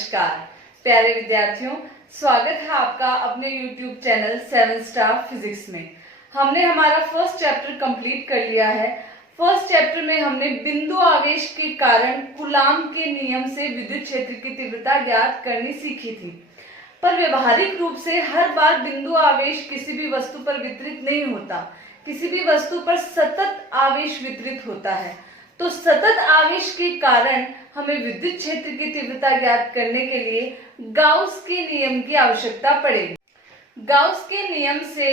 नमस्कार प्यारे विद्यार्थियों, स्वागत है आपका अपने YouTube चैनल 7 स्टार फिजिक्स में। हमने हमारा फर्स्ट चैप्टर कंप्लीट कर लिया है। फर्स्ट चैप्टर में हमने बिंदु आवेश के कारण कूलाम के नियम से विद्युत क्षेत्र की तीव्रता ज्ञात करनी सीखी थी। पर व्यवहारिक रूप से हर बार बिंदु आवेश किसी भी वस्तु पर वितरित नहीं होता, किसी भी वस्तु पर सतत आवेश वितरित होता है। तो सतत आवेश के कारण हमें विद्युत क्षेत्र की तीव्रता ज्ञात करने के लिए गाउस के नियम की आवश्यकता पड़ेगी। गाउस के नियम से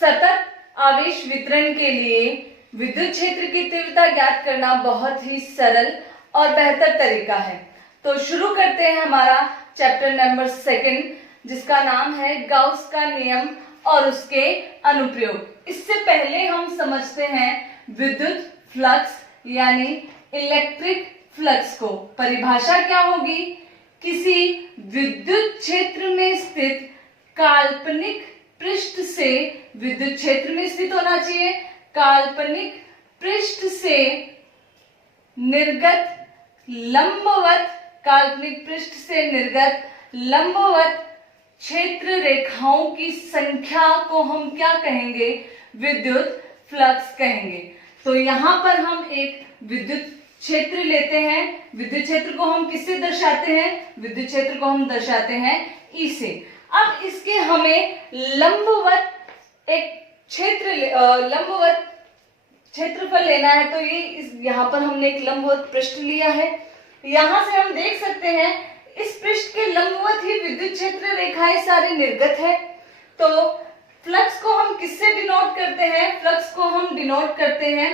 सतत आवेश वितरण के लिए विद्युत क्षेत्र की तीव्रता ज्ञात करना बहुत ही सरल और बेहतर तरीका है। तो शुरू करते हैं हमारा चैप्टर नंबर 2 जिसका नाम है गाउस का नियम और उसके अनुप्रयोग। इससे पहले हम समझते हैं विद्युत फ्लक्स यानी इलेक्ट्रिक फ्लक्स को। परिभाषा क्या होगी? किसी विद्युत क्षेत्र में स्थित काल्पनिक पृष्ठ से विद्युत क्षेत्र में स्थित होना चाहिए, काल्पनिक पृष्ठ से निर्गत लंबवत, काल्पनिक पृष्ठ से निर्गत लंबवत क्षेत्र रेखाओं की संख्या को हम क्या कहेंगे? विद्युत फ्लक्स कहेंगे। तो यहाँ पर हम एक विद्युत क्षेत्र लेते हैं। विद्युत क्षेत्र को हम किससे दर्शाते हैं? विद्युत क्षेत्र को हम दर्शाते हैं ई से। अब इसके हमें लंबवत एक लंबवत क्षेत्रफल लेना है। तो ये यहाँ पर हमने एक लंबवत पृष्ठ लिया है। यहाँ से हम देख सकते हैं इस पृष्ठ के लंबवत ही विद्युत क्षेत्र रेखाएं सारे निर्गत है। तो फ्लक्स को हम किससे डिनोट करते हैं? फ्लक्स को हम डिनोट करते हैं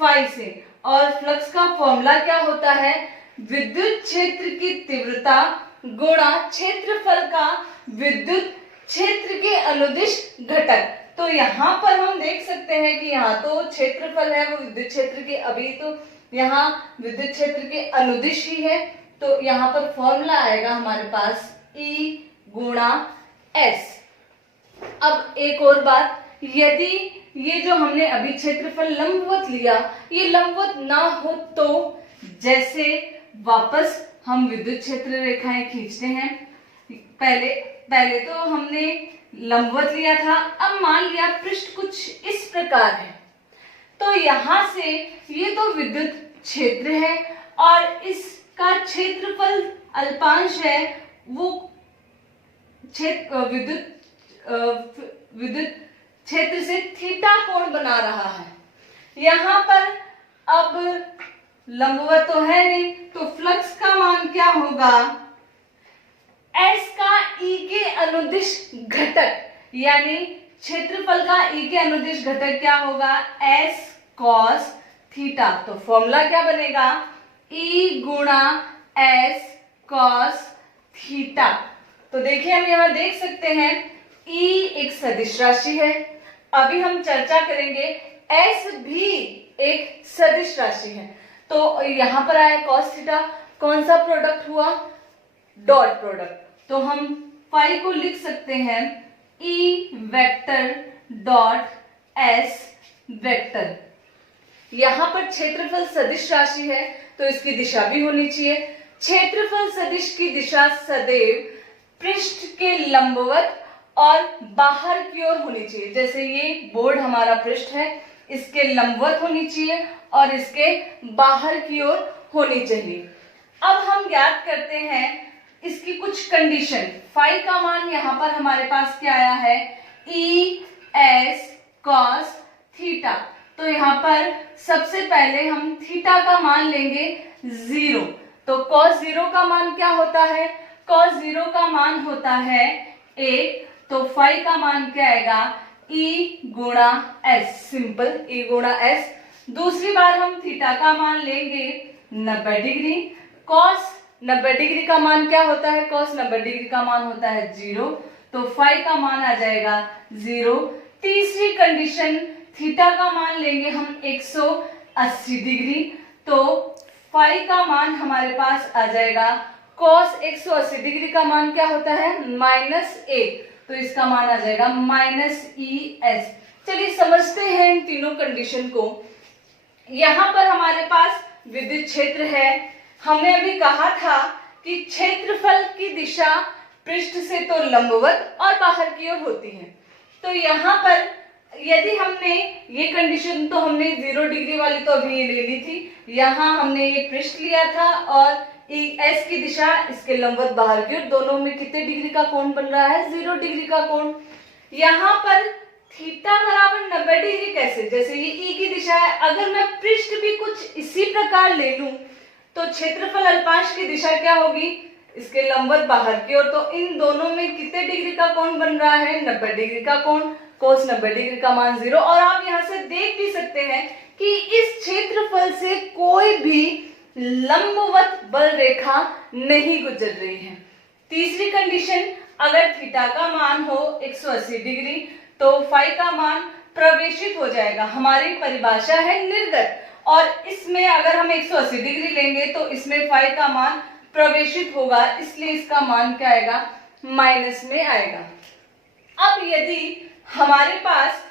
फाई से। और फ्लक्स का फॉर्मूला क्या होता है? विद्युत क्षेत्र की तीव्रता गुणा क्षेत्रफल का विद्युत क्षेत्र के अनुदिश घटक। तो यहाँ पर हम देख सकते हैं कि यहाँ तो क्षेत्रफल है वो विद्युत क्षेत्र के, अभी तो यहाँ विद्युत क्षेत्र के अनुदिश ही है। तो यहाँ पर फॉर्मूला आएगा हमारे पास E गुणा S। अब एक और बात, यदि ये जो हमने अभी क्षेत्रफल लंबवत लिया ये लंबवत ना हो तो जैसे वापस हम विद्युत क्षेत्र रेखाएं खींचते हैं। पहले तो हमने लंबवत लिया था, अब मान लिया पृष्ठ कुछ इस प्रकार है। तो यहां से ये तो विद्युत क्षेत्र है और इसका क्षेत्रफल अल्पांश है वो विद्युत क्षेत्र से थीटा कोण बना रहा है। यहाँ पर अब लंबवत तो है नहीं, तो फ्लक्स का मान क्या होगा? S का E के अनुदिश घटक यानी क्षेत्रफल का E के अनुदिश घटक क्या होगा? S cos theta. तो फॉर्मूला क्या बनेगा? E गुणा S cos थीटा। तो देखिए हम यहाँ देख सकते हैं E एक सदिश राशि है। अभी हम चर्चा करेंगे S भी एक सदिश राशि है। तो यहाँ पर आया cos थीटा, कौन सा प्रोडक्ट हुआ? Dot product. तो हम फाई को लिख सकते हैं E vector dot S vector. यहाँ पर क्षेत्रफल सदिश राशि है तो इसकी दिशा भी होनी चाहिए। क्षेत्रफल सदिश की दिशा सदैव पृष्ठ के लंबवत और बाहर की ओर होनी चाहिए। जैसे ये बोर्ड हमारा पृष्ठ है, इसके लंबवत होनी चाहिए और इसके बाहर की ओर होनी चाहिए। अब हम ज्ञात करते हैं इसकी कुछ कंडीशन। फाई का मान यहाँ पर हमारे पास क्या आया है? E S cos theta. तो यहाँ पर सबसे पहले हम थीटा का मान लेंगे 0। तो cos 0 का मान क्या होता है? cos 0 का मान होता है 1। तो फाई का मान क्या आएगा? E गुणा S। सिंपल E गुणा S। दूसरी बार हम थीटा का मान लेंगे 90 डिग्री। cos 90 डिग्री का मान क्या होता है? cos 90 डिग्री का मान होता है 0। तो फाई का मान आ जाएगा 0। तीसरी कंडीशन, थीटा का मान लेंगे हम 180 डिग्री। तो फाई का मान हमारे पास आ जाएगा cos 180 डिग्री का मान क्या होता है? -1। तो इसका मान आ जाएगा -ES। चलिए समझते हैं इन तीनों कंडीशन को। यहाँ पर हमारे पास विद्युत क्षेत्र है। हमने अभी कहा था कि क्षेत्रफल की दिशा पृष्ठ से तो लंबवत और बाहर की ओर होती है। तो यहाँ पर यदि हमने ये कंडीशन तो हमने 0 डिग्री वाली तो अभी ले ली थी, यहाँ हमने ये पृष्ठ लिया था और एस की दिशा इसके लंबवत बाहर की ओर, दोनों में कितने डिग्री का कोण बन रहा है? 0 डिग्री का कोण। यहाँ पर थीटा बराबर 90 डिग्री कैसे? जैसे ये ई की दिशा है, अगर मैं पृष्ठ भी कुछ इसी प्रकार ले लूं तो क्षेत्रफल अल्पांश की दिशा क्या होगी? इसके लंबवत बाहर की ओर। तो इन दोनों में कितने डिग्री का कोण बन रहा है? 90 डिग्री का कोण। कोस 90 डिग्री का मान 0। और आप यहाँ से देख भी सकते हैं कि इस क्षेत्रफल से कोई भी लंबवत बल रेखा नहीं गुजर रही है। तीसरी कंडीशन, अगर थीटा का मान हो 180 डिग्री तो फाई का मान प्रवेशित हो जाएगा। हमारी परिभाषा है निर्गत, और इसमें अगर हम 180 डिग्री लेंगे तो इसमें फाई का मान प्रवेशित होगा, इसलिए इसका मान क्या आएगा? माइनस में आएगा। अब यदि हमारे पास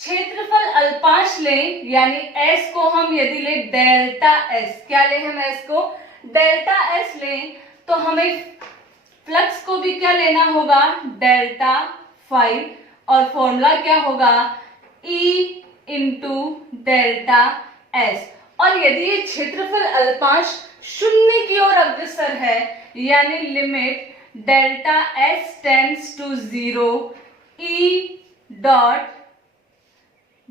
क्षेत्रफल अल्पांश लें, यानी S को हम यदि ले डेल्टा S, क्या ले हम S को? डेल्टा S लें, तो हमें फ्लक्स को भी क्या लेना होगा? डेल्टा फाई, और फॉर्मूला क्या होगा? E into delta S। और यदि ये क्षेत्रफल अल्पांश शून्य की ओर अग्रसर है, यानी limit delta S tends to 0, E dot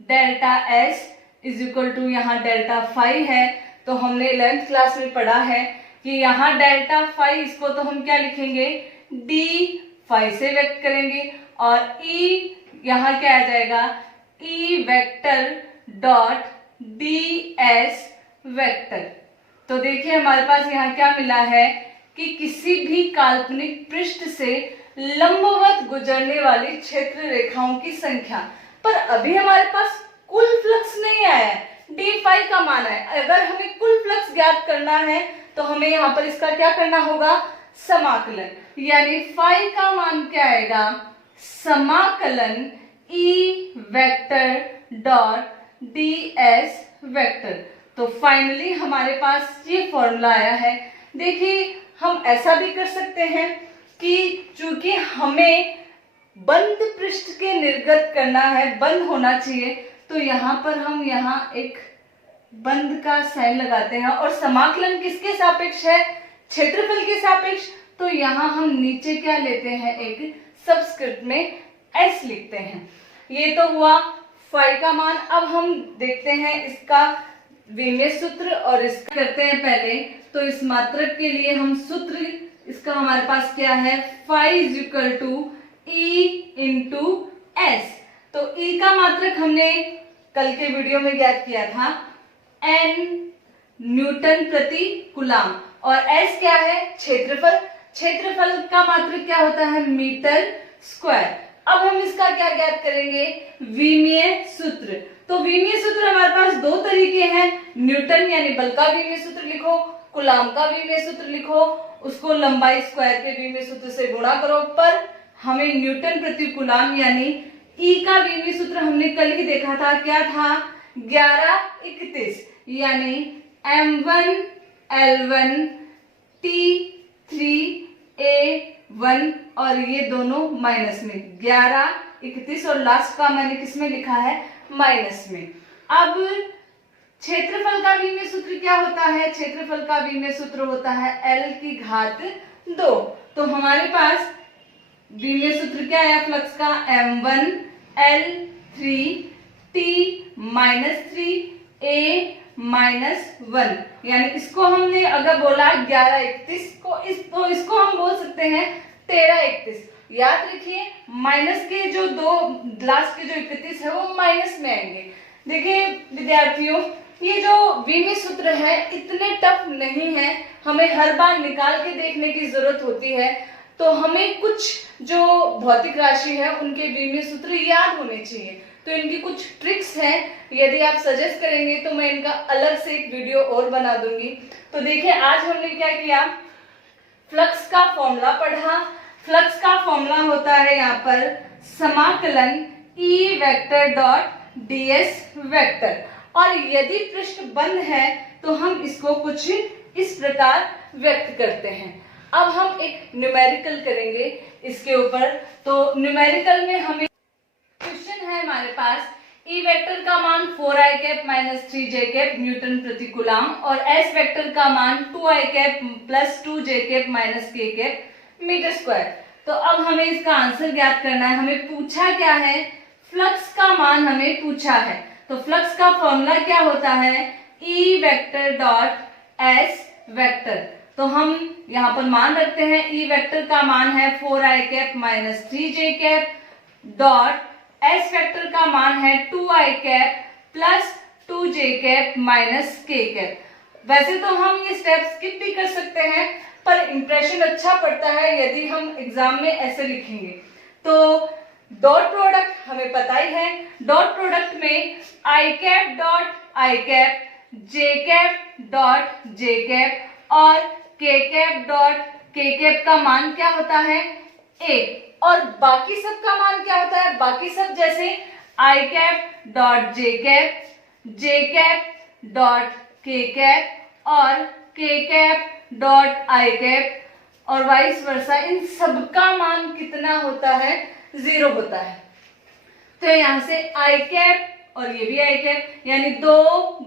delta S is equal to, यहाँ डेल्टा फाई है तो हमने 11th क्लास में पढ़ा है कि यहाँ डेल्टा फाई, इसको तो हम क्या लिखेंगे? D फाई से व्यक्त करेंगे, और E यहाँ क्या आ जाएगा? E vector dot ds vector. तो देखिए हमारे पास यहाँ क्या मिला है कि किसी भी काल्पनिक पृष्ठ से लंबवत गुजरने वाली क्षेत्र रेखाओं की संख्या। पर अभी हमारे पास कुल फ्लक्स नहीं आया है, डी फाई का मान है। अगर हमें कुल फ्लक्स ज्ञात करना है तो हमें यहाँ पर इसका क्या करना होगा? समाकलन, यानी फाई का मान क्या आएगा? समाकलन E vector dot ds vector. तो फाइनली हमारे पास ये फॉर्मूला आया है। देखिए हम ऐसा भी कर सकते हैं कि चूंकि हमें बंद पृष्ठ के निर्गत करना है, बंद होना चाहिए, तो यहाँ पर हम यहाँ एक बंद का साइन लगाते हैं, और समाकलन किसके सापेक्ष है? क्षेत्रफल के सापेक्ष। तो यहाँ हम नीचे क्या लेते हैं? एक सबस्क्रिप्ट में s लिखते हैं। ये तो हुआ फाई का मान। अब हम देखते हैं इसका विमीय सूत्र, और इसका करते हैं पहले। तो इस मात्रक के लिए हम सूत्र, इसका हमारे पास क्या है? Phi is equal to E into S. तो ई का मात्रक हमने कल के वीडियो में ज्ञात किया था, n न्यूटन प्रति कूलाम, और s क्या है? क्षेत्रफल। क्षेत्रफल का मात्रक क्या होता है? Metre square. अब हम इसका क्या ज्ञात करेंगे? विमीय सूत्र। तो विमीय सूत्र हमारे पास दो तरीके हैं, न्यूटन यानी बल का विमीय सूत्र लिखो, कूलाम का विमीय सूत्र लिखो, उसको लंबाई स्क्वायर के विमीय सूत्र से गुणा करो। पर हमें न्यूटन प्रति कूलाम यानी ई का विमीय सूत्र हमने कल ही देखा था, क्या था? 1131, यानी m1 l1 t3 a1, और ये दोनों माइनस में 11 31, और लास्ट का मैंने किसमें लिखा है? माइनस में। अब क्षेत्रफल का विमीय सूत्र क्या होता है? क्षेत्रफल का विमीय सूत्र होता है L की घात 2। तो हमारे पास विमीय सूत्र क्या है फ्लक्स का? m1 l3 t minus 3 a minus 1, यानी इसको हमने अगर बोला 1131 को, इसको हम बोल सकते हैं 1331। याद रखिए माइनस के जो दो लास्ट के जो 31 है वो माइनस में आएंगे। देखिए विद्यार्थियों, ये जो विमीय सूत्र है इतने टफ नहीं है, हमें हर बार निकाल के देखने की जरूरत होती है। तो हमें कुछ जो भौतिक राशि है उनके विमीय सूत्र याद होने चाहिए। तो इनकी कुछ ट्रिक्स हैं, यदि आप सजेस्ट करेंगे तो मैं इनका अलग से एक वीडियो और बना दूंगी। तो देखिए आज हमने क्या किया, फ्लक्स का फॉर्मूला पढ़ा। फ्लक्स का फॉर्मूला होता है यहाँ पर समाकलन E vector dot ds vector, और यदि पृष्ठ बंद है तो हम इसको कुछ इस प्रकार व्यक्त करते हैं। अब हम एक न्यूमेरिकल करेंगे इसके ऊपर। तो न्यूमेरिकल में हमें क्वेश्चन है हमारे पास, ई वेक्टर का मान 4i cap minus 3j cap newton प्रति कूलाम और एस वेक्टर का मान 2i cap plus 2j cap minus k cap metre square. तो अब हमें इसका आंसर ज्ञात करना है। हमें पूछा क्या है, फ्लक्स का मान हमें पूछा है। तो फ्लक्स का फॉर्मूला क्या होता है, E vector dot S vector. तो हम यहाँ पर मान रखते हैं ई वेक्टर का मान है 4i cap minus 3j cap dot S vector का मान है 2i cap plus 2j cap minus k cap. वैसे तो हम ये स्टेप स्किप भी कर सकते हैं, पर इंप्रेशन अच्छा पड़ता है यदि हम एग्जाम में ऐसे लिखेंगे। तो डॉट प्रोडक्ट हमें पता ही है, डॉट प्रोडक्ट में i cap dot i cap, j cap dot j cap और k cap dot k cap का मान क्या होता है, 1। और बाकी सब का मान क्या होता है, बाकी सब जैसे i cap dot j cap, j cap dot k cap और k cap dot i cap और वाइस वर्सा, इन सब का मान कितना होता है, 0 होता है। तो यहाँ से i कैप और ये भी i कैप, यानी 2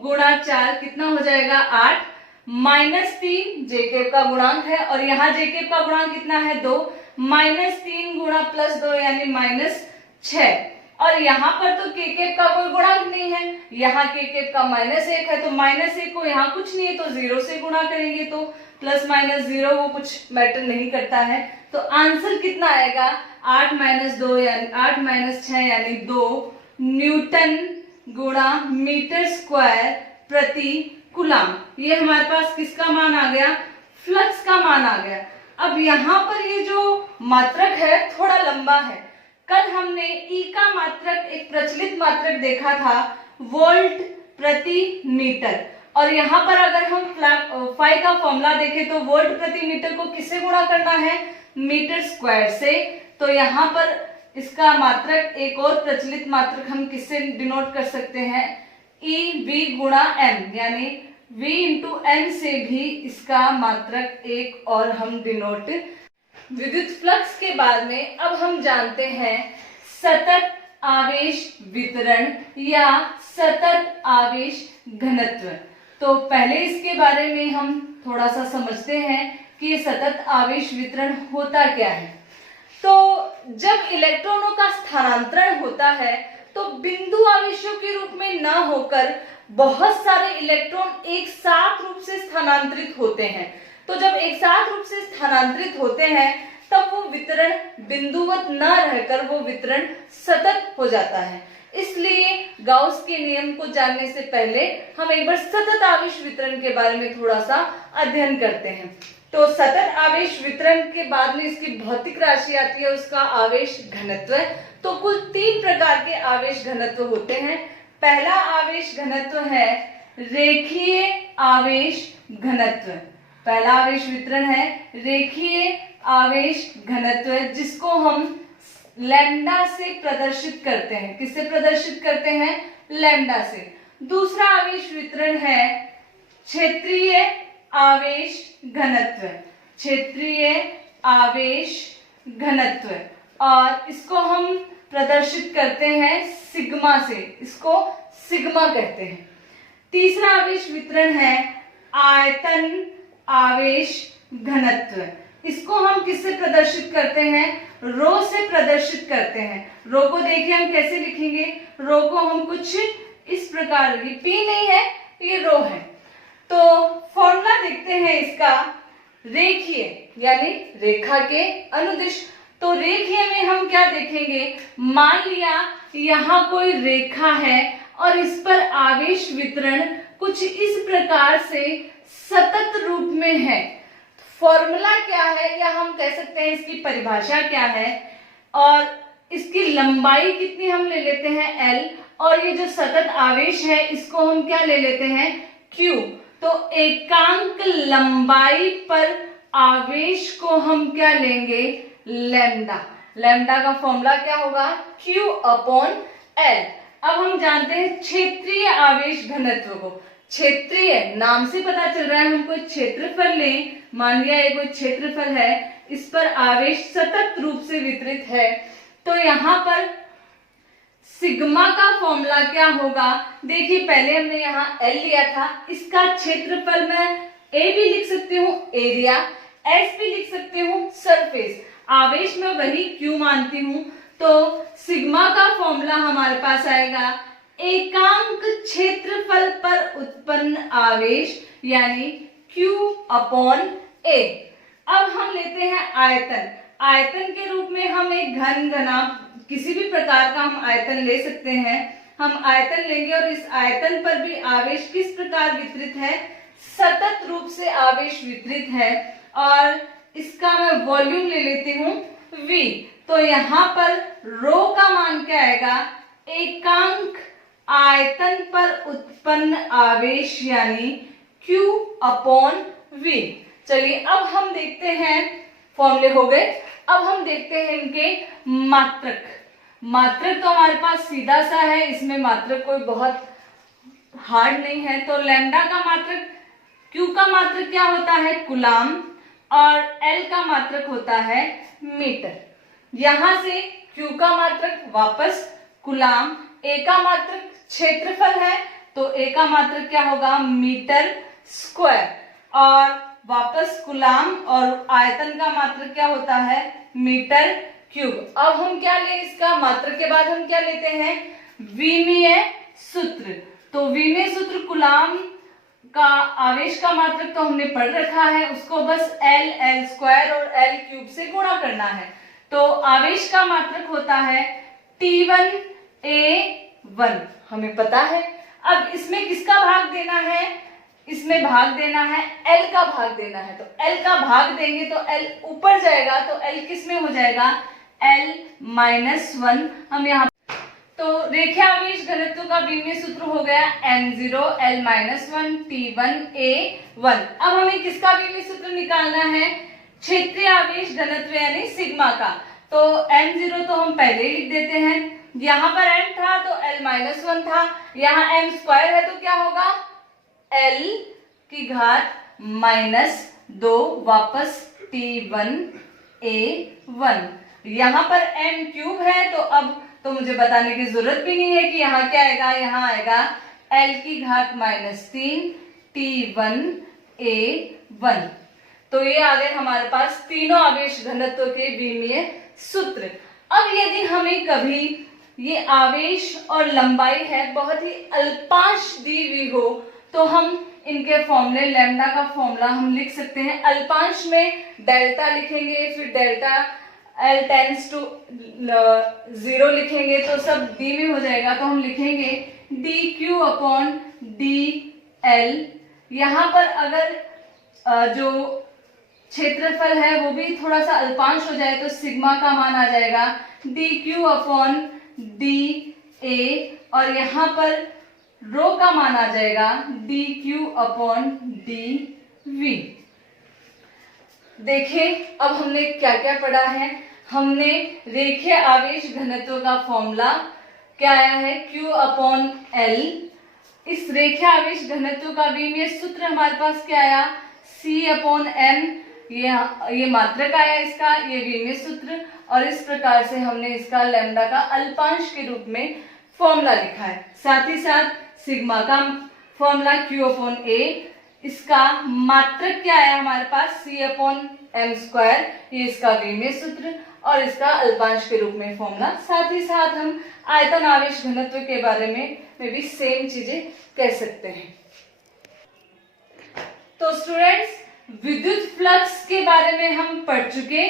गुणा 4 कितना हो जाएगा, 8 माइनस 3 j कैप का गुणांक है और यहाँ j कैप का गुणांक कितना है, 2 माइनस 3 गुणा प्लस 2 यानी माइनस 6। और यहाँ पर तो k कैप का कोई गुणांक नहीं है, यहाँ k कैप का माइनस 1 है, तो माइनस 1 को यहाँ कुछ नहीं है तो 0 से गुणा करेंगे तो प्लस माइनस 0 वो कुछ मैटर नहीं करता है। तो आंसर कितना आएगा, 8 माइनस 2 यानी 8 माइनस 6 यानी 2 न्यूटन गुणा मीटर स्क्वायर प्रति कूलाम। ये हमारे पास किसका मान आ गया, फ्लक्स का मान आ गया। अब यहाँ पर ये जो मात्रक है थोड़ा लंबा है। कल हमने ई का मात्रक, एक प्रचलित मात्रक देखा था, वोल्ट प्रति मीटर, और यहाँ पर अगर हम फाई का फॉर्मूला देखें तो वोल्ट प्रति मीटर को किससे गुणा करना है, मीटर स्क्वायर से। तो यहाँ पर इसका मात्रक, एक और प्रचलित मात्रक हम किससे डिनोट कर सकते हैं, ई वी गुणा एम, यानी v इंटू एन से भी इसका मात्रक एक और हम डिनोट। विद्युत फ्लक्स के बाद में अब हम जानते हैं सतत आवेश वितरण या सतत आवेश घनत्व। तो पहले इसके बारे में हम थोड़ा सा समझते हैं कि ये सतत आवेश वितरण होता क्या है। तो जब इलेक्ट्रॉनों का स्थानांतरण होता है तो बिंदु आवेशों के रूप में ना होकर बहुत सारे इलेक्ट्रॉन एक साथ रूप से स्थानांतरित होते हैं। तो जब एक साथ रूप से स्थानांतरित होते हैं तब वो वितरण बिंदुवत न रहकर वो वितरण सतत हो जाता है। इसलिए गाउस के नियम को जानने से पहले हम एक बार सतत आवेश वितरण के बारे में थोड़ा सा अध्ययन करते हैं। तो सतत आवेश वितरण के बाद में इसकी भौतिक राशि आती है, उसका आवेश घनत्व। तो कुल 3 प्रकार के आवेश घनत्व होते हैं। पहला आवेश घनत्व है रेखीय आवेश घनत्व। पहला आवेश वितरण है रेखीय आवेश घनत्व, जिसको हम लैम्डा से प्रदर्शित करते हैं। किससे प्रदर्शित करते हैं, लैम्डा से। दूसरा आवेश वितरण है क्षेत्रीय आवेश घनत्व। क्षेत्रीय आवेश घनत्व, और इसको हम प्रदर्शित करते हैं सिग्मा से, इसको सिग्मा कहते हैं। तीसरा आवेश वितरण है आयतन आवेश घनत्व। इसको हम किससे प्रदर्शित करते हैं, रो से प्रदर्शित करते हैं। रो को देखिए हम कैसे लिखेंगे, रो को हम कुछ इस प्रकार, ये पी नहीं है ये रो है। तो फॉर्मूला देखते हैं इसका, रेखीय यानी रेखा के अनुदिश। तो रेखीय में हम क्या देखेंगे, मान लिया यहाँ कोई रेखा है और इस पर आवेश वितरण कुछ इस प्रकार से सतत रूप में है। फॉर्मूला क्या है, या हम कह सकते हैं इसकी परिभाषा क्या है, और इसकी लंबाई कितनी हम ले लेते हैं L, और ये जो सतत आवेश है इसको हम क्या ले लेते हैं, Q। तो एकांक लंबाई पर आवेश को हम क्या लेंगे, लैम्डा। लैम्डा का फॉर्मूला क्या होगा, Q अपॉन L। अब हम जानते हैं क्षेत्रीय आवेश घनत्व को। क्षेत्रीय नाम से पता चल रहा है हम कोई क्षेत्रफल लें, मान लिया ये कोई क्षेत्रफल है, इस पर आवेश सतत रूप से वितरित है, तो यहाँ पर सिग्मा का फॉर्मूला क्या होगा। देखिए पहले हमने यहाँ L लिया था, इसका क्षेत्रफल मैं A भी लिख सकती हूँ एरिया, S भी लिख सकती हूँ सरफेस, आवेश में वही Q मानती हूँ, तो सिग्मा का फॉर्मूला हमारे पास आएगा एकांक क्षेत्रफल पर उत्पन्न आवेश यानी Q अपॉन A। अब हम लेते हैं आयतन, आयतन के रूप में हम एक घन घना किसी भी प्रकार का हम आयतन ले सकते हैं, हम आयतन लेंगे और इस आयतन पर भी आवेश किस प्रकार वितरित है, सतत रूप से आवेश वितरित है, और इसका मैं वॉल्यूम ले लेती हूँ V। तो यहाँ पर रो का मान क्या आएगा, एकांक आयतन पर उत्पन्न आवेश यानी Q अपॉन V। चलिए अब हम देखते हैं, फॉर्मूले हो गए, अब हम देखते हैं इनके मात्रक। मात्रक तो हमारे पास सीधा सा है, इसमें मात्रक कोई बहुत हार्ड नहीं है। तो लैम्डा का मात्रक, Q का मात्रक क्या होता है, कूलाम, और L का मात्रक होता है मीटर। यहां से Q का मात्रक वापस कूलाम, A का मात्रक क्षेत्रफल है तो A का मात्रक क्या होगा, मीटर स्क्वायर, और वापस कूलाम, और आयतन का मात्रक क्या होता है, मीटर क्यूब। अब हम क्या ले, इसका मात्रक के बाद हम क्या लेते हैं, विमीय सूत्र। तो विमीय सूत्र कूलाम का आवेश का मात्रक तो हमने पढ़ रखा है, उसको बस L स्क्वायर और L क्यूब से गुणा करना है। तो आवेश का मात्रक होता है T1A1, हमें पता है। अब इसमें किसका भाग देना है, इसमें भाग देना है L का भाग देना है, तो L का भाग देंगे तो L ऊपर जाएगा, तो L किस में हो जाएगा, L-1। हम यहाँ तो रेखीय आवेश घनत्व का विमीय सूत्र हो गया M0 L-1 T1A1। अब हमें किसका विमीय सूत्र निकालना है, क्षेत्रीय आवेश घनत्व यानी सिग्मा का। तो M0 तो हम पहले ही लिख देते हैं, यहाँ पर M था तो L-1 था, यहाँ M स्क्वायर है तो क्या होगा, L की घात -2 वापस T1A1। यहाँ पर M क्यूब है तो अब तो मुझे बताने की जरूरत भी नहीं है कि यहाँ क्या आएगा, यहाँ आएगा L की घात -3 T1A1। तो ये आ गए हमारे पास तीनों आवेश घनत्व के विमीय सूत्र। अब यदि हमें कभी ये आवेश और लंबाई है बहुत ही अल्पांश दी हुई हो, तो हम इनके फॉर्मूले, लैम्डा का फॉर्मूला हम लिख सकते हैं। अल्पांश में डेल्टा लिखेंगे, फिर डेल्टा L टेंड्स टू 0 लिखेंगे तो सब D में हो जाएगा, तो हम लिखेंगे dq अपॉन dl। यहाँ पर अगर जो क्षेत्रफल है वो भी थोड़ा सा अल्पांश हो जाए तो सिग्मा का मान आ जाएगा dq अपॉन dA, और यहाँ पर रो का मान आ जाएगा dq अपॉन dV। देखें अब हमने क्या क्या पढ़ा है, हमने रेखीय आवेश घनत्व का फॉर्मूला क्या आया है, Q अपॉन L। इस रेखीय आवेश घनत्व का विमीय सूत्र हमारे पास क्या आया, C अपॉन M। ये मात्रक आया इसका, ये विमीय सूत्र, और इस प्रकार से हमने इसका लैम्डा का अल्पांश के रूप में फॉर्मूला लिखा है। साथ ही साथ सिग्मा का फॉर्मूला Q अपॉन A, इसका मात्रक क्या आया हमारे पास, C अपॉन M स्क्वायर, ये इसका विमीय सूत्र, और इसका अल्पांश के रूप में फॉर्मूला। साथ ही साथ हम आयतन आवेश घनत्व के बारे में भी सेम चीजें कह सकते हैं। तो स्टूडेंट्स, विद्युत फ्लक्स के बारे में हम पढ़ चुके,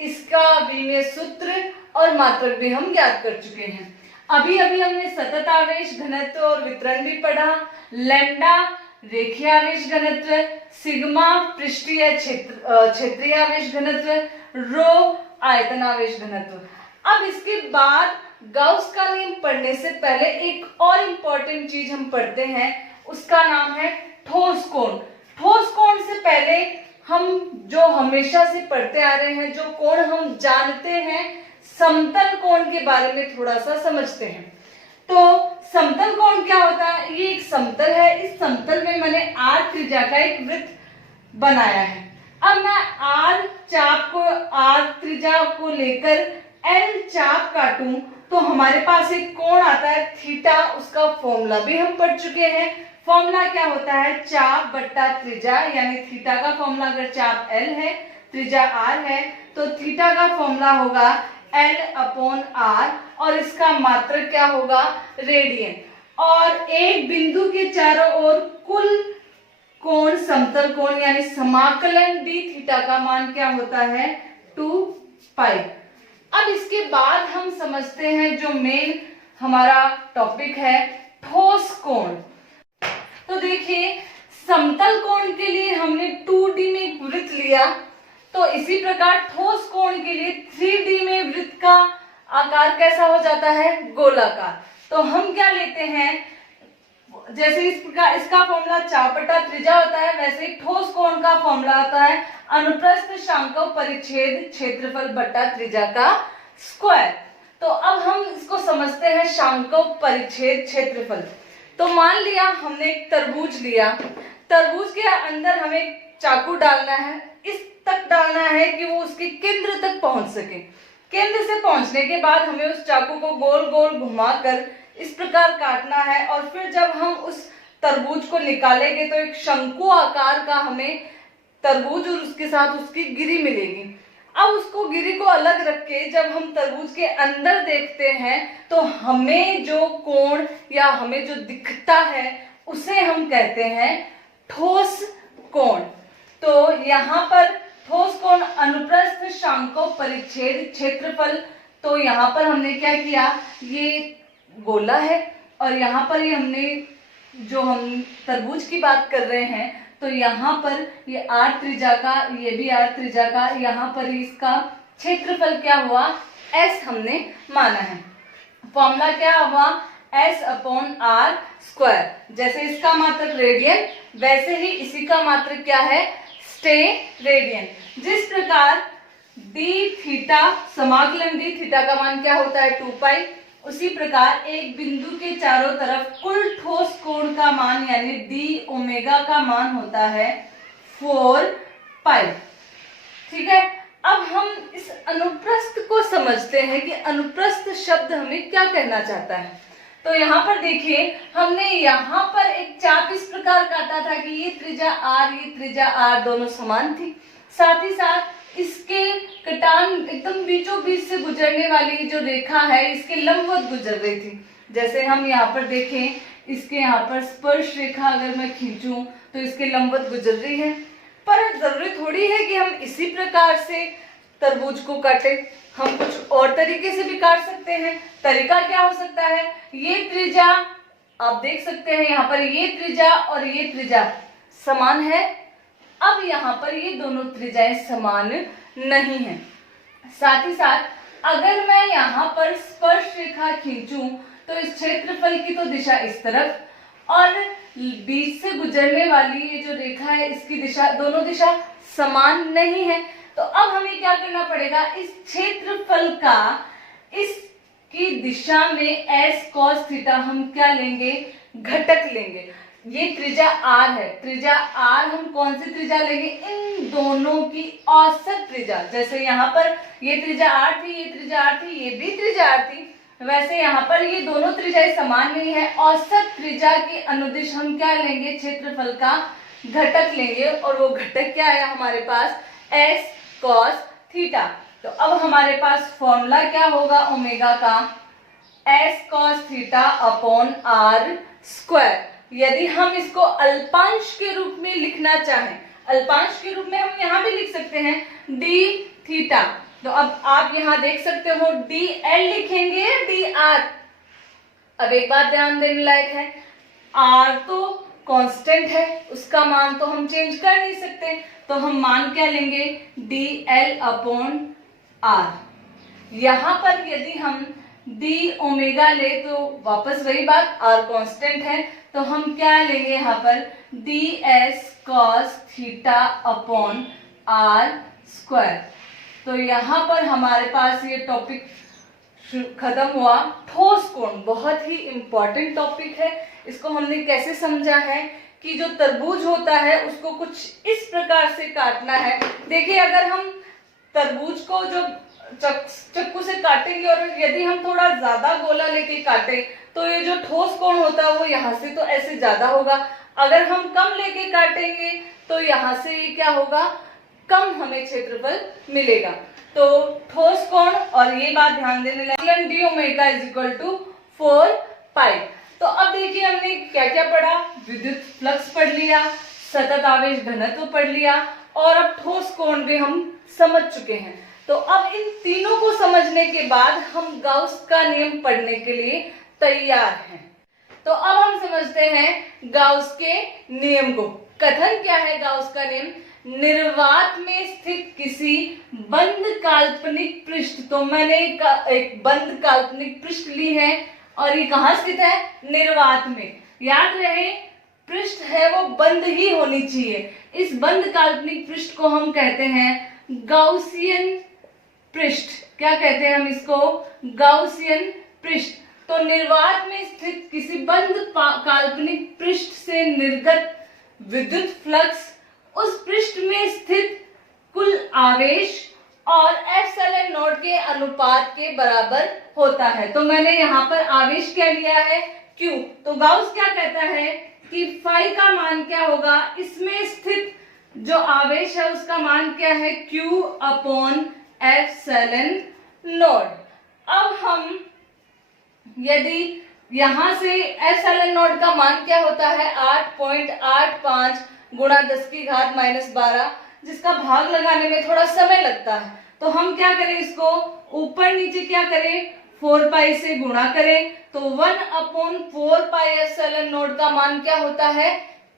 इसका विमीय सूत्र और मात्रक भी हम ज्ञात कर चुके हैं। अभी अभी हमने सतत आवेश घनत्व और वितरण भी पढ़ा, लैम्डा रेखीय आवेश घनत्व, सिग्मा पृष्ठीय क्षेत्रीय आवेश घनत्व, रो आयतन आवेश घनत्व। अब इसके बाद गाउस का नियम पढ़ने से पहले एक और इम्पोर्टेंट चीज हम पढ़ते हैं, उसका नाम है ठोस कोण। ठोस कोण से पहले हम जो हमेशा से पढ़ते आ रहे हैं, जो कोण हम जानते हैं, समतल कोण के बारे में थोड़ा सा समझते हैं। तो समतल कोण क्या होता है? ये एक समतल है, इस समतल में मैंने r त्रिज्या का एक वृत्त बनाया है। अब मैं r चाप को, r त्रिज्या को लेकर l चाप काटूं तो हमारे पास एक कोण आता है थीटा, उसका फॉर्मूला भी हम पढ़ चुके हैं। फॉर्मूला क्या होता है? चाप बट्टा त्रिज्या, यानी थीटा का फॉर्मूला अगर चाप l है, त्रिज्या r है, तो थीटा का फॉर्मूला होगा l अपॉन r और इसका मात्रक क्या होगा? रेडियन। और एक बिंदु के चारों ओर कुल कोण, समतल कोण यानी समाकलन d थीटा का मान क्या होता है? 2 पाई। अब इसके बाद हम समझते हैं जो मेन हमारा टॉपिक है, ठोस कोण। तो देखिए, समतल कोण के लिए हमने 2D में एक वृत्त लिया, तो इसी प्रकार ठोस कोण के लिए 3D में वृत्त का आकार कैसा हो जाता है? गोलाकार। तो हम क्या लेते हैं, जैसे इस प्रकार इसका फॉर्मूला चाप बटा त्रिज्या होता है, वैसे ही ठोस कोण का फॉर्मूला होता है अनुप्रस्थ शांकव परिच्छेद क्षेत्रफल बटा त्रिज्या का स्क्वायर। तो अब हम इसको समझते हैं शांकव परिच्छेद क्षेत्रफल। तो मान लिया हमने एक तरबूज लिया, तरबूज के अंदर हमें चाकू डालना है, इस तक डालना है कि वो उसके केंद्र तक पहुंच सके। केंद्र से पहुंचने के बाद हमें उस चाकू को गोल गोल घुमाकर इस प्रकार काटना है, और फिर जब हम उस तरबूज को निकालेंगे तो एक शंकु आकार का हमें तरबूज और उसके साथ उसकी गिरी मिलेगी। अब उसको गिरी को अलग रख के जब हम तरबूज के अंदर देखते हैं तो हमें जो कोण या हमें जो दिखता है उसे हम कहते हैं ठोस कोण। तो यहाँ पर ठोस कोण अनुप्रस्थ शांकव परिच्छेद क्षेत्रफल, तो यहाँ पर हमने क्या किया, ये गोला है और यहाँ पर ये हमने जो हम तरबूज की बात कर रहे हैं, तो यहाँ पर ये r त्रिज्या का, ये भी r त्रिज्या का, यहाँ पर इसका क्षेत्रफल क्या हुआ? s हमने माना है। फॉर्मूला क्या हुआ? s upon r square. जैसे इसका मात्रक रेडियन, वैसे ही इसी का मात्रक क्या है? Stay radian. जिस प्रकार d थीटा, समाकलन d थीटा का मान क्या होता है? 2 पाई। उसी प्रकार एक बिंदु के चारों तरफ कुल ठोस कोण का मान यानी d ओमेगा का मान होता है 4 पाई। ठीक है, अब हम इस अनुप्रस्थ को समझते हैं कि अनुप्रस्थ शब्द हमें क्या कहना चाहता है। तो यहाँ पर देखिए, हमने यहाँ पर एक चाप इस प्रकार काटा था कि ये त्रिज्या r, ये त्रिज्या r दोनों समान थी। साथ ही साथ इसके कटान एकदम बीचों बीच से गुजरने वाली जो रेखा है इसके लंबवत गुजर रही थी। जैसे हम यहाँ पर देखें, इसके यहाँ पर स्पर्श रेखा अगर मैं खींचूं तो इसके लंबवत गुजर रही है। पर जरूरी थोड़ी है कि हम इसी प्रकार से तरबूज को काटे, हम कुछ और तरीके से भी काट सकते हैं। तरीका क्या हो सकता है? ये त्रिज्या आप देख सकते हैं, यहाँ पर ये त्रिज्या और ये त्रिज्या समान है। अब यहाँ पर ये दोनों त्रिज्याएं समान नहीं है। साथ ही साथ अगर मैं यहाँ पर स्पर्श रेखा खींचूं तो इस क्षेत्रफल की तो दिशा इस तरफ और बीच से गुजरने वाली ये जो रेखा है इसकी दिशा, दोनों दिशा समान नहीं है। तो अब हमें क्या करना पड़ेगा? इस क्षेत्रफल का इसकी दिशा में s cos थीटा हम क्या लेंगे? घटक लेंगे। ये त्रिज्या r है, त्रिज्या r हम कौन सी त्रिज्या लेंगे? इन दोनों की औसत त्रिज्या। जैसे यहाँ पर ये त्रिज्या r थी, ये त्रिज्या r थी, ये भी त्रिज्या r थी, वैसे यहाँ पर ये दोनों त्रिज्याएं समान नहीं है। औसत त्रिज्या की अनुदिश हम क्या लेंगे? क्षेत्रफल का घटक लेंगे, और वो घटक क्या है हमारे पास? s cos theta. तो अब हमारे पास फॉर्मूला क्या होगा ओमेगा का? s cos theta upon r square. यदि हम इसको अल्पांश के रूप में लिखना चाहें, अल्पांश के रूप में हम यहाँ भी लिख सकते हैं d थीटा। तो अब आप यहाँ देख सकते हो dl लिखेंगे dr। अब एक बात ध्यान देने लायक है, r तो कांस्टेंट है, उसका मान तो हम चेंज कर नहीं सकते, तो हम मान क्या लेंगे? dl upon r। यहाँ पर यदि हम d ओमेगा ले तो वापस वही बात, r कांस्टेंट है, तो हम क्या लेंगे यहाँ पर? ds cos theta upon r square. तो यहाँ पर हमारे पास ये टॉपिक खत्म हुआ ठोस कोण। बहुत ही इंपॉर्टेंट टॉपिक है। इसको हमने कैसे समझा है कि जो तरबूज होता है उसको कुछ इस प्रकार से काटना है। देखिए, अगर हम तरबूज को जो चाकू से काटेंगे और यदि हम थोड़ा ज्यादा गोला लेके काटे तो ये जो ठोस कोण होता है वो यहाँ से तो ऐसे ज्यादा होगा। अगर हम कम लेके काटेंगे तो यहाँ से ये क्या होगा, कम हमें क्षेत्रफल मिलेगा। तो ठोस कोण, और ये बात ध्यान देने लायक, D omega is equal to 4 pi. तो अब देखिए हमने क्या क्या पढ़ा, विद्युत फ्लक्स पढ़ लिया, सतत आवेश घनत्व पढ़ लिया, और अब ठोस कोण भी हम समझ चुके हैं। तो अब इन तीनों को समझने के बाद हम गाउस का नियम पढ़ने के लिए तैयार हैं। तो अब हम समझते हैं गाउस के नियम को। कथन क्या है गाउस का नियम? निर्वात में स्थित किसी बंद काल्पनिक पृष्ठ, तो मैंने एक बंद काल्पनिक पृष्ठ ली है और ये कहाँ स्थित है? निर्वात में। याद रहे, पृष्ठ है वो बंद ही होनी चाहिए। इस बंद काल्पनिक पृष्ठ को हम कहते हैं गाउसियन पृष्ठ। क्या कहते हैं हम इसको? गाउसियन पृष्ठ। तो निर्वात में स्थित किसी बंद काल्पनिक पृष्ठ से निर्गत विद्युत फ्लक्स उस पृष्ठ में स्थित कुल आवेश और एप्सिलॉन नॉट के अनुपात के बराबर होता है। तो मैंने यहाँ पर आवेश क्या लिया है? Q। तो गाउस क्या कहता है कि फाई का मान क्या होगा? इसमें स्थित जो आवेश है उसका मान क्या है? Q upon epsilon not. अब हम यदि यहां से एप्सिलॉन नॉट का मान क्या होता है? 8.85 गुणा 10 की घात -12, जिसका भाग लगाने में थोड़ा समय लगता है। तो हम क्या करें, इसको ऊपर नीचे क्या करें? 4 पाई से गुणा करें। तो 1/4 पाई एप्सिलॉन नॉट का मान क्या होता है?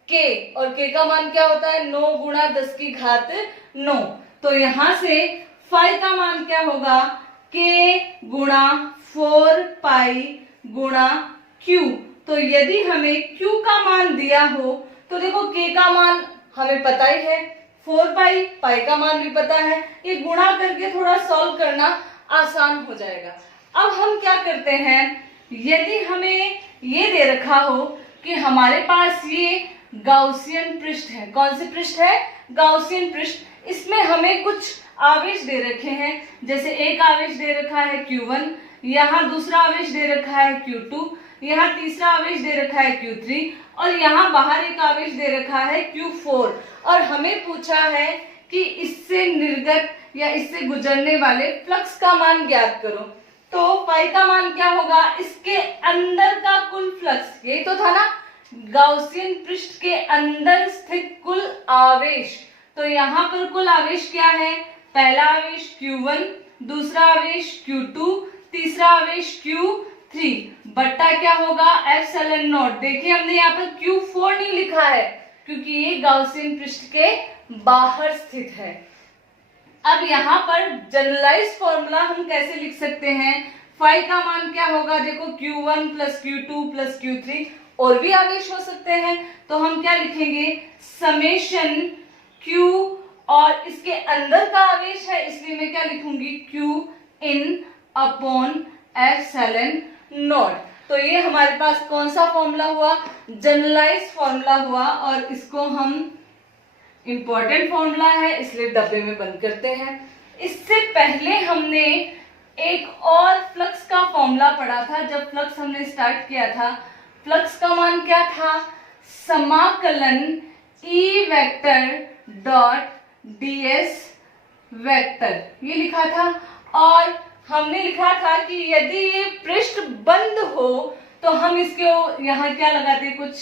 K, और K का मान क्या होता है? 9 गुणा 10 की घात 9। तो यहां से फाई का मान क्या होगा? K गुणा 4 पाई गुणा Q। तो यदि हमें Q का मान दिया हो तो देखो K का मान हमें पता ही है, 4 पाई, पाई का मान भी पता है, ये गुणा करके थोड़ा सॉल्व करना आसान हो जाएगा। अब हम क्या करते हैं, यदि हमें ये दे रखा हो कि हमारे पास ये गाउसियन पृष्ठ है। कौन से पृष्ठ है? गाउसियन पृष्ठ। इसमें हमें कुछ आवेश दे रखे हैं, जैसे एक आवेश दे रखा है Q1, यहाँ दूसरा आवेश दे रखा है Q2, यहाँ तीसरा आवेश दे रखा है Q3, और यहाँ बाहर एक आवेश दे रखा है Q4। और हमें पूछा है कि इससे निर्गत या इससे गुजरने वाले फ्लक्स का मान ज्ञात करो। तो पाई का मान क्या होगा? इसके अंदर का कुल फ्लक्स, ये तो था ना गाउसियन पृष्ठ के अंदर स्थित कुल आवेश। तो यहाँ पर कुल आवेश क्या है? पहला आवेश Q1, दूसरा आवेश Q2, तीसरा आवेश Q3 बट्टा क्या होगा? Epsilon not. देखिए हमने यहाँ पर Q4 नहीं लिखा है क्योंकि ये गाउसियन पृष्ठ के बाहर स्थित है। अब यहाँ पर जनरलाइज फॉर्मूला हम कैसे लिख सकते हैं? फाई का मान क्या होगा? देखो Q1 plus Q2 plus Q3, और भी आवेश हो सकते हैं, तो हम क्या लिखेंगे? समेशन Q, और इसके अंदर का आवेश है इसलिए मैं क्या लिखूंगी? Q in upon epsilon not. तो ये हमारे पास कौन सा फॉर्मूला हुआ? जनरलाइज फॉर्मूला हुआ, और इसको हम इंपॉर्टेंट फॉर्मूला है इसलिए डब्बे में बंद करते हैं। इससे पहले हमने एक और फ्लक्स का फॉर्मूला पढ़ा था। जब फ्लक्स हमने स्टार्ट किया था, फ्लक्स का मान क्या था? समाकलन E vector dot ds vector, ये लिखा था। और हमने लिखा था कि यदि ये पृष्ठ बंद हो तो हम इसको यहाँ क्या लगाते हैं? कुछ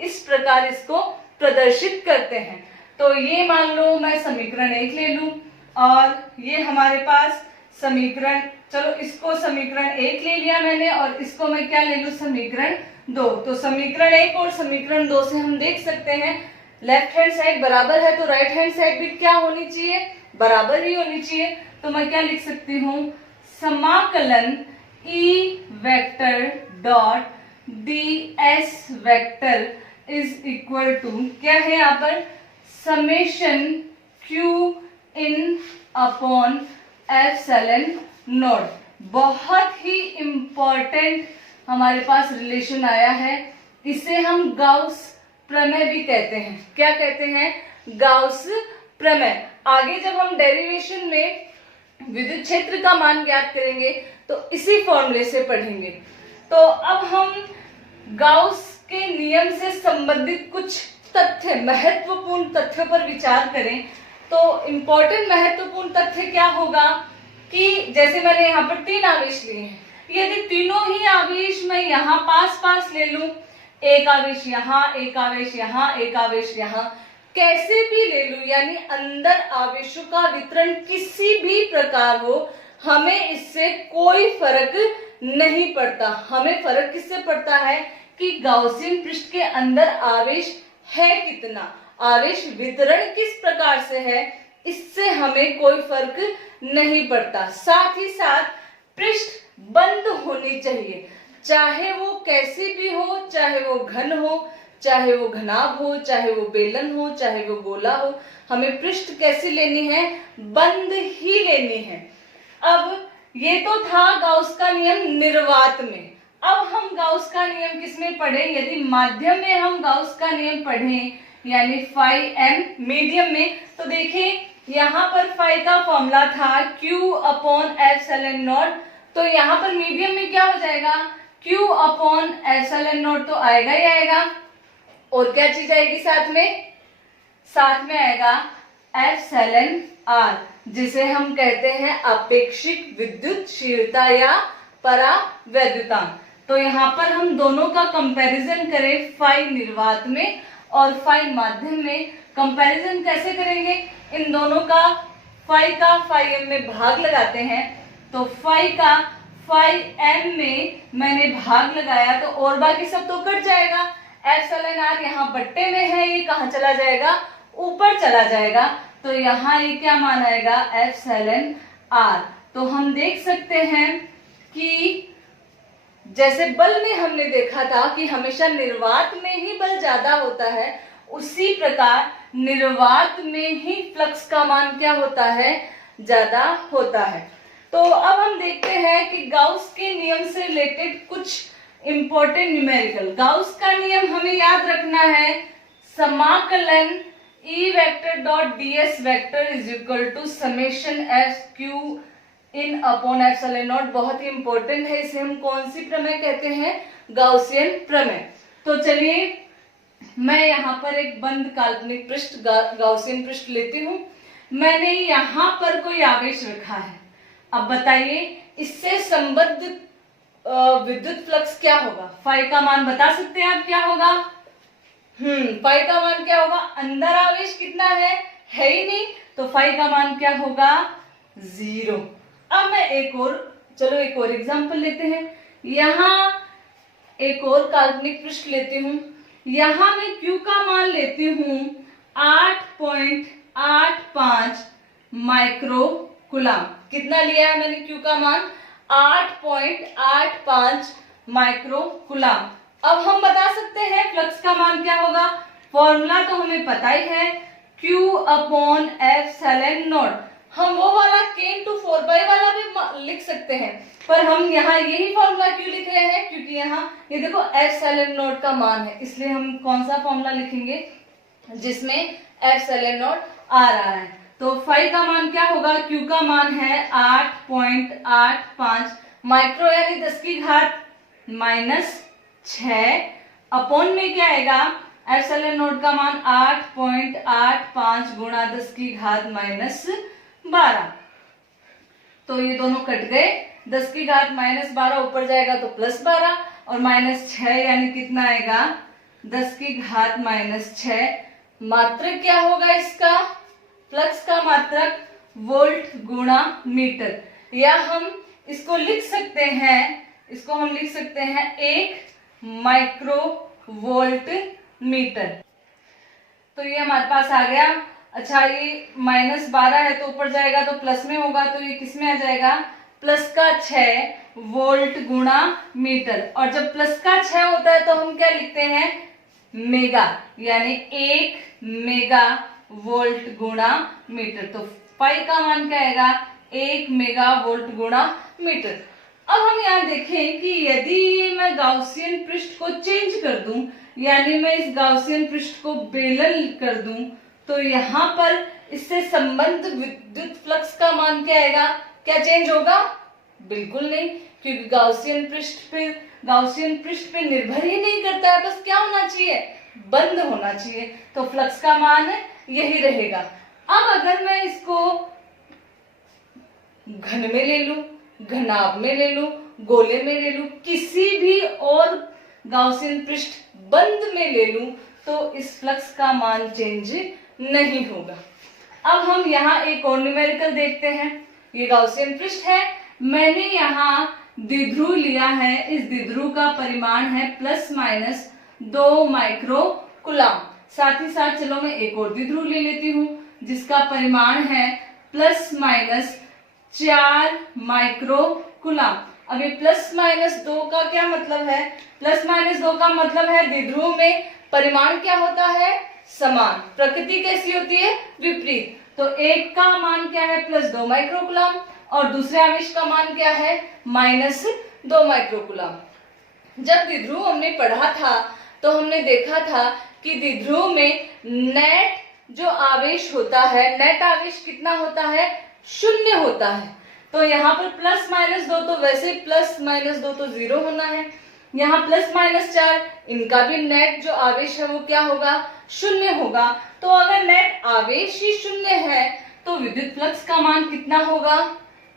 इस प्रकार इसको प्रदर्शित करते हैं। तो ये मान लो मैं समीकरण 1 ले लूं, और ये हमारे पास समीकरण, चलो इसको समीकरण 1 ले लिया मैंने, और इसको मैं क्या ले लूं? समीकरण 2। तो समीकरण 1 और समीकरण 2 से हम देख सकते हैं लेफ्ट हैंड साइड बराबर है तो राइट हैंड साइड भी क्या होनी चाहिए? बराबर ही होनी चाहिए। तो मैं क्या लिख सकती हूँ? समाकलन E vector dot ds vector is equal to क्या है यहाँ पर? Summation Q in upon epsilon nought. बहुत ही इम्पोर्टेंट हमारे पास रिलेशन आया है। इसे हम गाउस प्रमेय भी कहते हैं। क्या कहते हैं? गाउस प्रमेय। आगे जब हम डेरिवेशन में विद्युत क्षेत्र का मान ज्ञात करेंगे तो इसी फॉर्मूले से पढ़ेंगे। तो अब हम गाउस के नियम से संबंधित कुछ तथ्य, महत्वपूर्ण तथ्यों पर विचार करें तो इम्पोर्टेंट महत्वपूर्ण तथ्य क्या होगा कि जैसे मैंने यहाँ पर 3 आवेश लिए हैं, यदि तीनों ही आवेश मैं यहाँ पास पास ले लूं, एक आवेश यहाँ, एक आवेश यहाँ, एक आवेश यहाँ, कैसे भी ले लूं, यानी अंदर आवेशों का वितरण किसी भी प्रकार हो, हमें इससे कोई फर्क नहीं पड़ता। हमें फर्क किससे पड़ता है कि गाउसियन पृष्ठ के अंदर आवेश है कितना, आवेश वितरण किस प्रकार से है, इससे हमें कोई फर्क नहीं पड़ता। साथ ही साथ पृष्ठ बंद होनी चाहिए, चाहे वो कैसी भी हो, चाहे वो घन हो, चाहे वो घनाभ हो, चाहे वो बेलन हो, चाहे वो गोला हो, हमें पृष्ठ कैसी लेनी है? बंद ही लेनी है। अब ये तो था गाउस का नियम निर्वात में। अब हम गाउस का नियम किसमें पढ़े? यदि माध्यम में हम गाउस का नियम पढ़ें, यानी फाई एम मीडियम में, तो देखिए यहाँ पर फाई का फॉर्मूला था Q अपॉन एप्सिलॉन नॉट, तो यहाँ पर मीडियम में क्या हो जाएगा? Q अपॉन एप्सिलॉन नॉट तो आएगा ही आएगा, और क्या चीज आएगी साथ में? साथ में आएगा एप्सिलॉन आर, जिसे हम कहते हैं अपेक्षिक विद्युतशीलता या परावैद्युतांक। तो यहाँ पर हम दोनों का कंपैरिजन करें, फाई निर्वात में और फाई माध्यम में। कंपैरिजन कैसे करेंगे? इन दोनों का फाई एम में भाग लगाते हैं, तो फाई एम में मैंने भाग लगाया तो और बाकी सब तो कट जाएगा। एप्सिलॉन आर यहाँ बट्टे में है, ये कहाँ चला जाएगा? ऊपर चला जाएगा, तो यहाँ ये क्या मान आएगा? Epsilon R. तो हम देख सकते हैं कि जैसे बल में हमने देखा था कि हमेशा निर्वात में ही बल ज्यादा होता है, उसी प्रकार निर्वात में ही फ्लक्स का मान क्या होता है? ज्यादा होता है। तो अब हम देखते हैं कि गाउस के नियम से रिलेटेड कुछ इंपॉर्टेंट न्यूमेरिकल। गाउस का नियम हमें याद रखना है, समाकलन E vector dot ds vector is equal to summation S Q in upon epsilon nought. बहुत ही इंपॉर्टेंट है। इसे हम कौन सी प्रमेय कहते हैं? गाउसियन प्रमेय। तो चलिए मैं यहाँ पर एक बंद काल्पनिक पृष्ठ, गाउसियन पृष्ठ लेती हूँ। मैंने यहाँ पर कोई आवेश रखा है। अब बताइए इससे संबद्ध विद्युत फ्लक्स क्या होगा? फाई का मान बता सकते हैं आप क्या होगा? फाई का मान क्या होगा? अंदर आवेश कितना है ही नहीं, तो फाई का मान क्या होगा? 0। अब मैं एक और एग्जांपल लेते हैं। यहाँ एक और काल्पनिक पृष्ठ लेती हूँ। यहाँ मैं Q का मान लेती हूँ 8.85 माइक्रो कुलाम। कितना लिया है मैंने Q का मान? 8.85 माइक्रो कुलाम। अब हम बता सकते हैं फ्लक्स का मान क्या होगा? फॉर्मूला तो हमें पता ही है, Q अपॉन एप्सिलॉन नॉट। हम वो वाला K into 4 वाला भी लिख सकते हैं, पर हम यहाँ यही फॉर्मूला क्यों लिख रहे हैं? क्योंकि यहाँ ये देखो एप्सिलॉन नॉट का मान है, इसलिए हम कौन सा फॉर्मूला लिखेंगे जिसमें एप्सिलॉन नॉट आ रहा है। तो फाई का मान क्या होगा? Q का मान है 8.85 माइक्रो, यानी 10 की घात -6, अपॉन में क्या आएगा? एप्सिलॉन नॉट का मान 8.85 गुणा 10 की घात -12। तो ये दोनों कट गए, 10 की घात -12 ऊपर जाएगा तो +12 और -6 यानी कितना आएगा? 10 की घात -6। मात्रक क्या होगा इसका? फ्लक्स का मात्रक वोल्ट गुणा मीटर, या हम इसको लिख सकते हैं, 1 माइक्रो वोल्ट मीटर। तो ये हमारे पास आ गया। अच्छा ये -12 है तो ऊपर जाएगा तो प्लस में होगा, तो ये किस में आ जाएगा? +6 वोल्ट गुणा मीटर। और जब +6 होता है तो हम क्या लिखते हैं? मेगा, यानी 1 मेगा वोल्ट गुणा मीटर। तो फाई का मान क्या आएगा? 1 मेगा वोल्ट गुणा मीटर। अब हम यहाँ देखें कि यदि मैं गाउसियन पृष्ठ को चेंज कर दूं, यानी मैं इस गाउसियन पृष्ठ को बेलन कर दूं, तो यहाँ पर इससे संबंध विद्युत फ्लक्स का मान क्या आएगा? क्या चेंज होगा? बिल्कुल नहीं, क्योंकि गाउसियन पृष्ठ पे निर्भर ही नहीं करता है, बस क्या होना चाहिए? बंद होना चाहिए, तो फ्लक्स का मान यही रहेगा। अब अगर मैं इसको घन में ले लूं, घनाभ में ले लूं, गोले में ले लूं, किसी भी और गाउसियन पृष्ठ बंद में ले लूं, तो इस फ्लक्स का मान चेंज नहीं होगा। अब हम यहाँ एक और न्यूमेरिकल देखते हैं। ये गाउसियन पृष्ठ है, मैंने यहाँ द्विध्रुव लिया है, इस द्विध्रुव का परिमाण है ±2 माइक्रो कूलम। साथ ही साथ चलो मैं एक और द्विध्रुव ले लेती हूँ जिसका परिमाण है ±4 माइक्रो कूलम। अब ये ±2 का क्या मतलब है? ±2 का मतलब है द्विध्रुव में परिमाण क्या होता है? समान। प्रकृति कैसी होती है? विपरीत। तो एक का मान क्या है? +2 माइक्रो कूलम, और दूसरे आवेश का मान क्या है? -2 माइक्रो कूलम। जब द्विध्रुव हमने पढ़ा था तो हमने देखा था कि द्विध्रुव में नेट जो आवेश होता है, नेट आवेश कितना होता है? 0 होता है। तो यहाँ पर +-2, तो वैसे +-2 तो 0 होना है। यहाँ +-4, इनका भी नेट जो आवेश है वो क्या होगा? 0 होगा। तो अगर नेट आवेश ही 0 है तो विद्युत फ्लक्स का मान कितना होगा?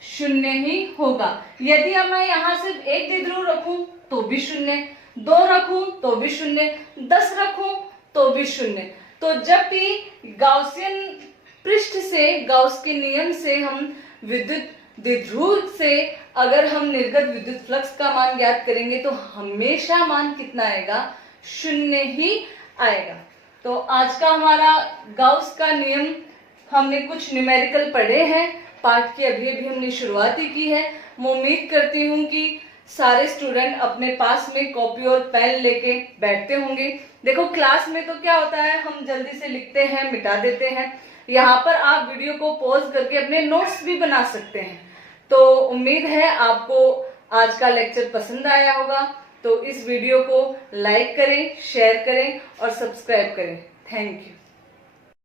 0 ही होगा। यदि अब मैं यहाँ सिर्फ एक द्विध्रुव रखूं तो भी 0, 2 रखूं तो भी 0, 10 रखूं तो भी 0। तो जब भी गाउसियन पृष्ठ से, गाउस के नियम से हम विद्युत द्विध्रुव से अगर हम निर्गत विद्युत फ्लक्स का मान ज्ञात करेंगे तो हमेशा मान कितना आएगा? 0 ही आएगा। तो आज का हमारा गाउस का नियम, हमने कुछ न्यूमेरिकल पढ़े हैं, पाठ की अभी अभी हमने शुरुआत ही की है। मैं उम्मीद करती हूँ कि सारे स्टूडेंट अपने पास में कॉपी और पेन लेके बैठते होंगे। देखो क्लास में तो क्या होता है, हम जल्दी से लिखते हैं, मिटा देते हैं। यहाँ पर आप वीडियो को पॉज करके अपने नोट्स भी बना सकते हैं। तो उम्मीद है आपको आज का लेक्चर पसंद आया होगा। तो इस वीडियो को लाइक करें, शेयर करें और सब्सक्राइब करें। Thank you.